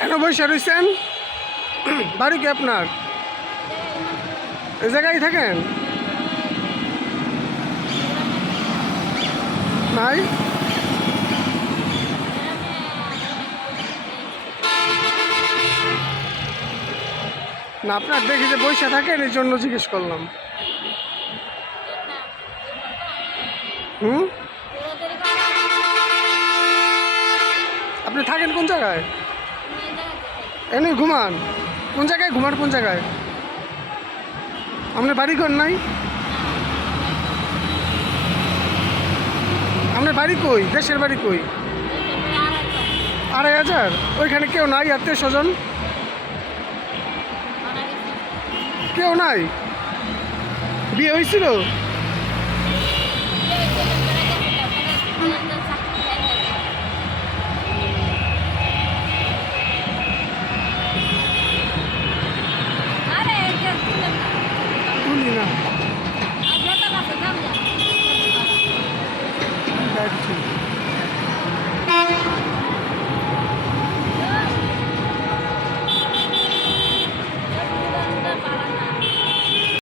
কেন বসে রয়েছেন বাড়ি কি আপনার? এ জায়গায় থাকেন? নাই না, আপনার দেখি যে বসে থাকেন, এই জন্য জিজ্ঞেস করলাম। হুম? আপনি থাকেন কোন জায়গায়? এমনি ঘুমান। কোন জায়গায় ঘুমান কোন জায়গায়? আপনার বাড়ি ঘর নাই। আপনার বাড়ি কই? দেশের বাড়ি কই? আড়াই হাজার? ওইখানে কেউ নাই, আত্মীয় স্বজন? কেউ নাই? বিয়ে হয়েছিল?